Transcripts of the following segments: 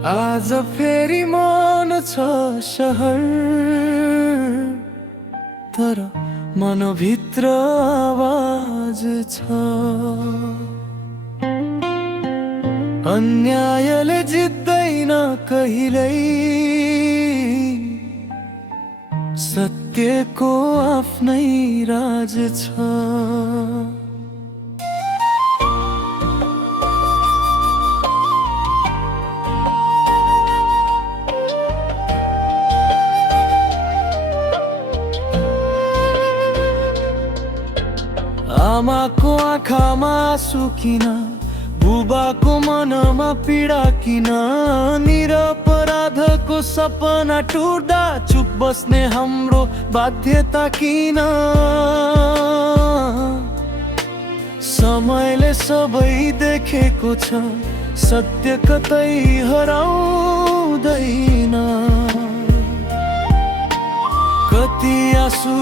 आज फेरि मन छ सहर, तर मनभित्र आवाज छ। अन्यायले जित्दैन कहिल्यै, सत्यको आफ्नै राज छ। आमाको आँखामा आँसु किन, बुबाको मनमा पीडा किन, निरपराधको सपना टुट्दा चुप बस्ने हाम्रो बाध्यता किन? समयले सबै देखेको छ, सत्य कतै हराउँदैन। कति आँसु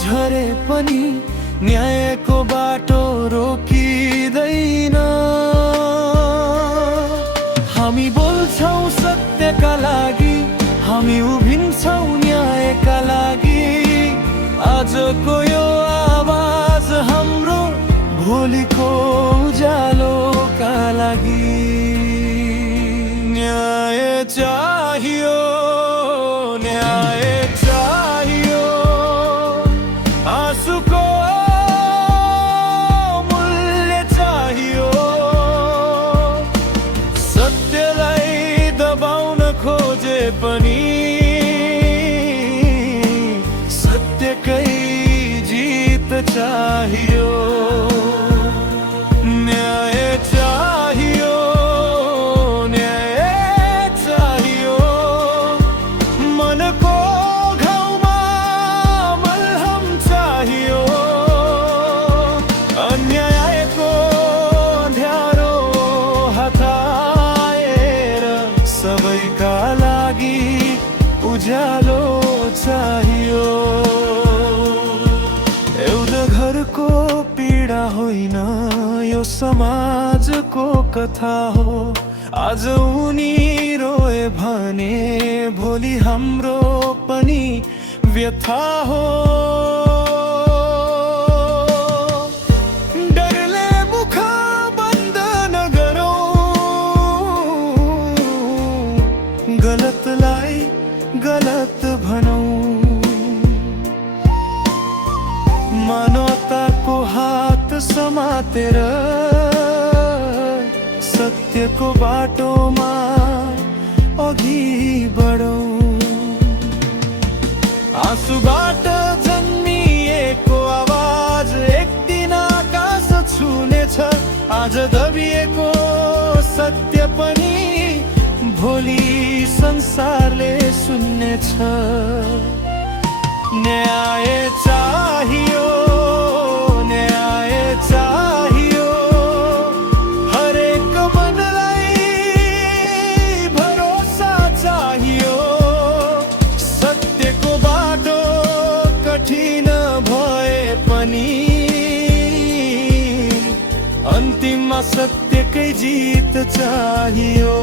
झरे पनि न्यायको बाटो रोकिँदैन। हामी बोल्छौँ सत्यका लागि, हामी उभिन्छौँ न्यायका लागि। आजको यो आवाज हाम्रो भोलिको उज्यालोका लागि। न्याय चाहियो, न्याय चाहियो, आँसुको पनि सत्यकै जीत चाहियो। न्याय चाहियो, न्याय चाहियो, मनको घाउमा मलहम चाहियो। अन्यायको अँध्यारो हटाएर सबैका लागि उज्यालो चाहियो। एउटा घरको पीडा होइन, यो समाजको कथा हो। आज उनी रोए भने भोलि हाम्रो पनि व्यथा हो। डरले मुख बन्द नगरौँ, गलतलाई गलत भनौँ। मानवताको हात समातेर सत्यको बाटोमा अघि बढौँ। आँसुबाट जन्मिएको आवाज एक दिन आकाश छुनेछ। आज दबिएको सत्य पनि भोलि संसारले सुन्नेछ। न्याय चाहियो, न्याय चाहियो, हरेक मनलाई भरोसा चाहियो। सत्यको बाटो कठिन भए पनि अन्तिममा सत्यकै जित चाहियो।